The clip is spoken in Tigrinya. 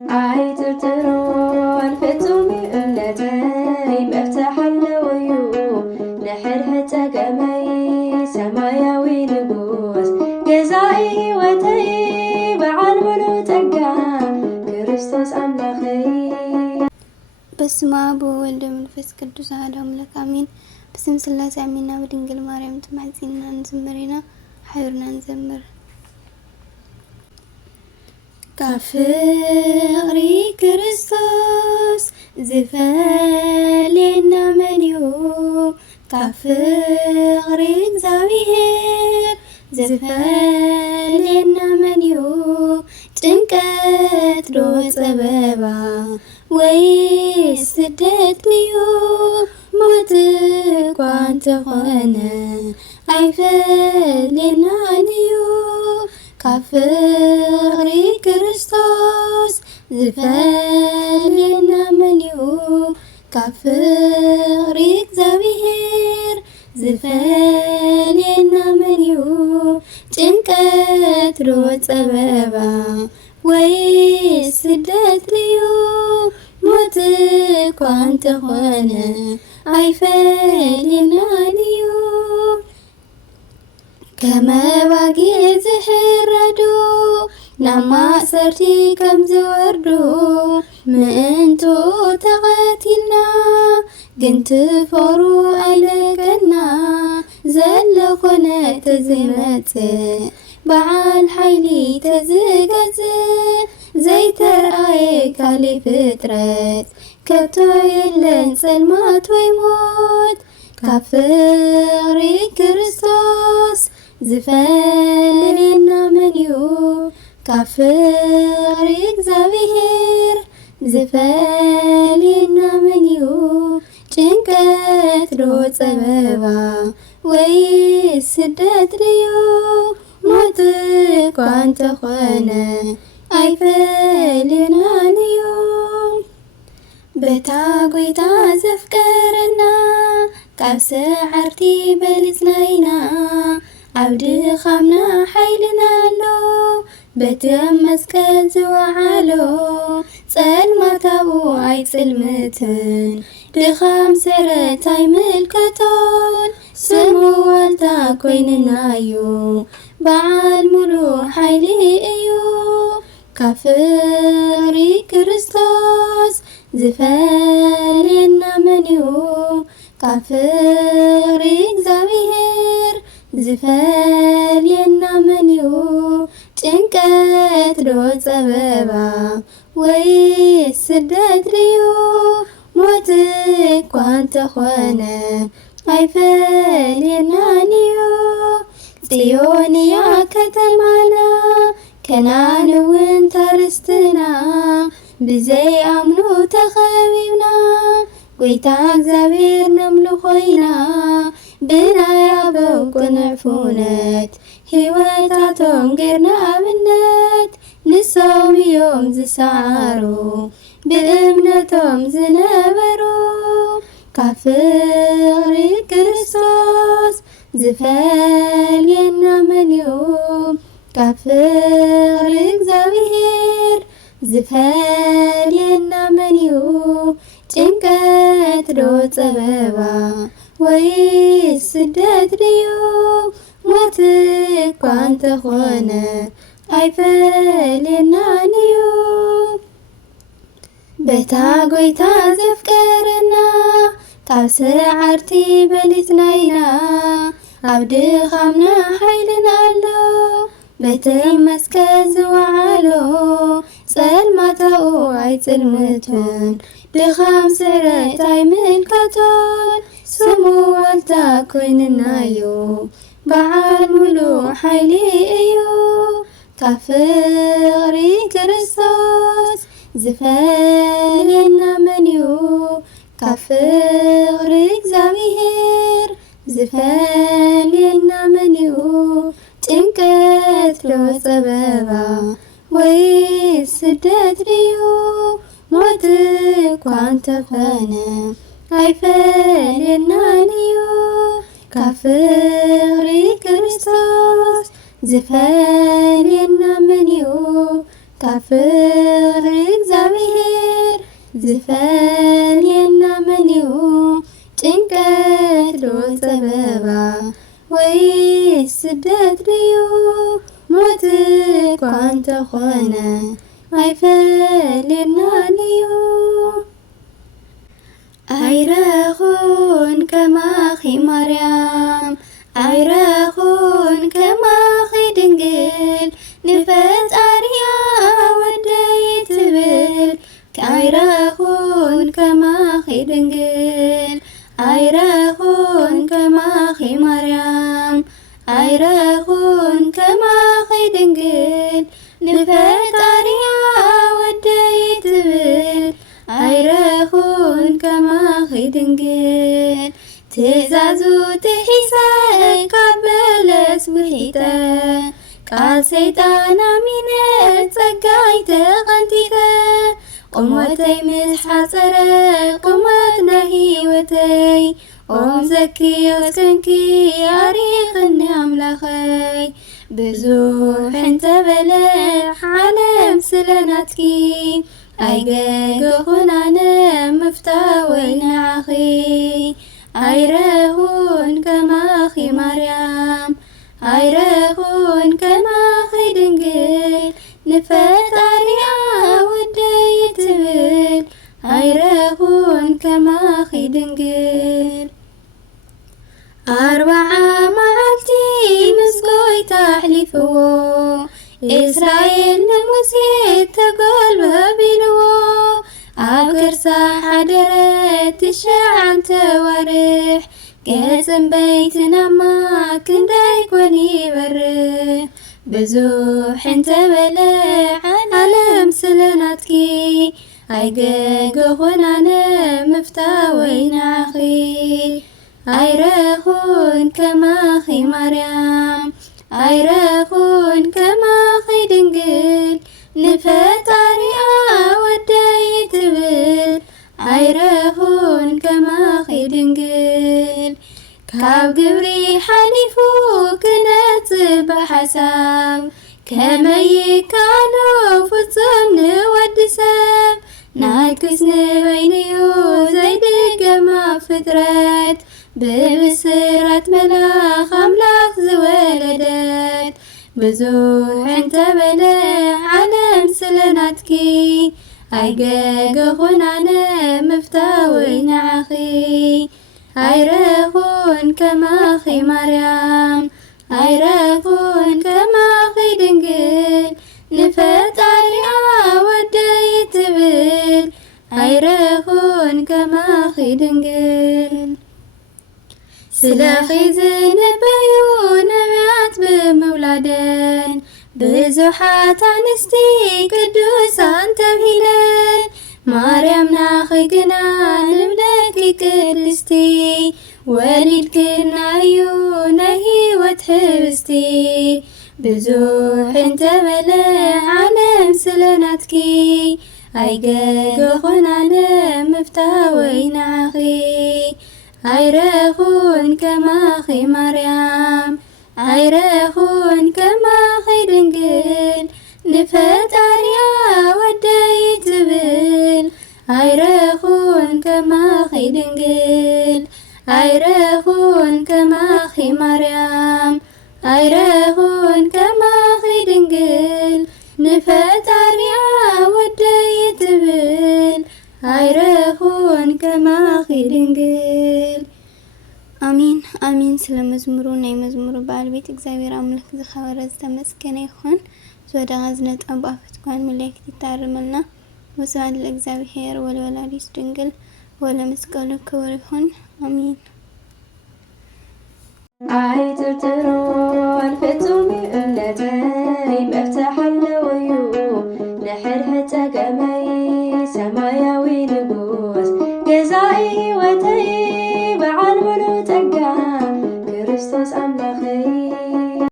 ኣይትርትሮን ፍጹም እምነተይ መፍትሕ ኣለወዩ ንሕድሕድ ፀገመይ ሰማያዊ ንጉስ ገዛኢ ሕይወተይ በዓል ሙሉእ ጸጋ ክርስቶስ ኣምላኸይ። በስመ አብ ወወልድ ወመንፈስ ቅዱስ አሐዱ አምላክ አሜን። በስመ ሥላሴ አሜን። በድንግል ማርያም ተማጽነና እንዘምርና ሓይርና እንዘምር። ካብ ፍቕሪ ክርስቶስ ዝፈልየና መን እዩ? ካብ ፍቕሪ እግዚአብሔር ዝፈልየና መን እዩ? ጭንቀት ዶ ጸበባ ወይስ ስደት እዩ? ሞት እኳ እንተኾነ ኣይፈልየናን እዩ። ካብ ፍቕሪ ክርስቶስ ዝፈልየና መን እዩ? ካብ ፍቕሪ እግዚአብሔር ዝፈልየና መን እዩ? ጭንቀት ዶ ጸበባ ወይስ ስደት እዩ? ሞት እኳ እንተኾነ ኣይፈልየናን እዩ። ከመባጊዕ ዝሕረዱ ናብ ማእሰርቲ ከም ዝወርዱ ምእንቱ ተቐቲልና ግን ትፈሩ ኣይለቀና ዘለኾነ ተዝመጽእ በዓል ሓይሊ ተዝገዝእ ዘይተረኣየ ካሊእ ፍጥረት ከቶ የለን ጸልማት ወይ ሞት ካብ ፍቕሪ ክርስቶስ ዝፈልየና መን እዩ? ካብ ፍቕሪ እግዚአብሔር ዝፈልየና መን እዩ? ጭንቀት ዶ ጸበባ ወይስ ስደት እዩ? ሞት እኳ እንተኾነ ኣይፈልየናን እዩ። በታ ጐይታ ዘፍቀረና ካብ ሰዓርቲ በልጽናይና ኣብ ድኻምና ሓይልና ኣሎ በቲ ኣብ መስቀል ዝወዓሎ ጸልማታው ኣይጽልምትን ድኻም ስዕረት ኣይምልከቶን ስሙ ዋልታ ኮይንናዩ በዓል ሙሉእ ሓይሊ እዩ። ካብ ፍቕሪ ክርስቶስ ዝፈልየና መን እዩ? ካብ ፍቕሪ እግዚአብሔር ዝፈልየና መን እዩ? ጭንቀት ዶ ጸበባ ወይስ ስደት እዩ? ሞት እኳ እንተኾነ ኣይፈልየናን እዩ። ጽዮን እያ ከተማና ከነዓን እውን ተርስትና ብዘይኣምኑ ተኸቢብና ጐይታ እግዚአብሔር ነምልኾይና ብናይ ኣበው ቅኑዕ ፍውነት ሕይወታቶም ጌርና ኣብነት ንሶም እዮም ዝሰዓሩ ብእምነቶም ዝነበሩ። ካብ ፍቕሪ ክርስቶስ ዝፈልየና መን እዩ? ካብ ፍቕሪ እግዚአብሔር ዝፈልየና መን እዩ? ጭንቀት ዶ ጸበባ ወይስ ስደት እዩ? ሞት እኳ እንተኾነ ኣይፈልየናን እዩ። በታ ጐይታ ዘፍቀረና ካብ ሰዓርቲ በልጽናይና ኣብ ድኻምና ሓይልና ኣሎ በቲ መስቀል ዝወዓሎ ጸልማታኡ ኣይጽልምትን ድኻም ስዕረት ኣይምልከቶን ስሙ ዋልታ ኮይንናዩ በዓል ሙሉእ ሓይሊ እዩ። ካብ ፍቕሪ ክርስቶስ ዝፈልየና መን እዩ? ካብ ፍቕሪ እግዚአብሔር ዝፈልየና መን እዩ? ጭንቀት ዶ ጸበባ ወይስ ስደት እዩ? ሞት እኳ እንተኾነ ኣይፈልየናን እዩ። ካብ ፍቕሪ ክርስቶስ ዝፈልየና መን እዩ? ካብ ፍቕሪ ዝፈልየና መንዩ ጭንቀት ዶ ፀበባ ወይስ ስደት ድዩ ሞት እኳ እንተኾነ ኣይፈልየናን እዩ ኣይረኹን ከማኺ ማርያም ኣይረኹን ከማኺ ድንግል ንፈጣሪያ ወደይ ትብል ኣይረኹን ከማኺ ድንግል ኣይረኹን ከማኺ ማርያም ኣይረኹን ከማኺ ድንግል ንፈጣሪያ ወደይ ትብል ኣይረኹን ከማኺ ድንግል ትእዛዙ ጥሒሰ ካብ በለስ ውሒጠ ቃል ሰይጣን ኣሚነ ጸጋይ ተቐንቲተ ቁመተይ ምስ ሓፀረ ቁመት ናይ ህይወተይ ኦም ዘክዮ ስንኪ ኣሪኽኒ ኣምላኸይ ብዙሕ እንተበለ ዓለም ስለናትኪ ኣይገገኹን ኣነ ምፍታወይ ንዓኺ ኣይረኹን ከማኺ ማርያም ኣይረኹን ከማኺ ድንግል ንፈጣሪያ ወደይ ትብል ኣይረኹን ከማኺ ድንግል 40 መዓልቲ ምስ ጎይታ ኣሕሊፍዎ እስራኤል ንሙሴ ተጎልበብ ኢልዎ ኣብ ከርሳ ሓደረት 9 ወርሕ ገጽን በይትናማ ክንደይ ኮን ይበርህ ብዙሕ እንተበለ ዓለም ስለናትኪ ኣይገገኹን ኣነ ምፍታወይ ንዓኺ ኣይረኹን ከማኺ ማርያም ኣይረኹን ከማኺ ድንግል ንፈጣሪኣ ወደይ ትብል ኣይረኹን ከማኺ ድንግል ካብ ግብሪ ሓሊፉ ክነጽእ ብሓሳብ ከመይ ይከኣሎ ፍጹም ንወዲ ሰብ ናይ ክስኒ በይንዩ ዘይድገማ ፍጥረት ብብስራት መላኽ ኣምላኽ ዝወለደት ብዙሕ እንተበለ ዓለም ስለናትኪ ኣይገገኹን ኣነ ምፍታወይ ንዓኺ ኣይረኹን ከማኺ ማርያም ኣይረኹን ከማኺ ድንግል ንፈጣሪኣ ወደይ ትብል ኣይረኹን ከማኺ ድንግል ስለኺ ዝነበዩ ነቢያት ብምውላደን ብዙሓት ኣንስቲ ቅዱሳን ተብሂለን ማርያም ናኺ ግና ንብለኪ ቅድስቲ ወሊድክና እዩ ናይ ህይወት ሕብስቲ ብዙሕ እንተበለ ዓለም ስለናትኪ ኣይገገኹን ኣነ ምፍታወይ ንዓኺ ኣይረኹን ከማኺ ማርያም ኣይረኹን ከማኺ ድንግል ንፈጣሪኣ ወደይ ትብል ኣይረኹን ከማኺ ድንግል ኣይረኹን ከማኺ ማርያም ኣይረኹን ከማኺ ድንግል ንፈጣሪኣ ወደይ ትብል ኣይረኹን ከማኺ ድንግል አሚን አሚን። ስለ መዝሙሩ ናይ መዝሙሩ ባለቤት እግዚአብሔር አምላክ ዝኸበረ ዝተመስገነ ይኹን። ዝወደቐ ዝነጠበ ኣፈት ጓን መላእክት ይታረመልና። ወስብሐት ለእግዚአብሔር ወለወላዲቱ ድንግል ወለመስቀሉ ክቡር ይኹን። አሚን። ኣይትርትሮን ፍጹም እምነተይ መፍትሕ ኣለወዩ ንሕድሕድ ፀገመይ ሰማያዊ ንጉስ ገዛኢ ህይወተይ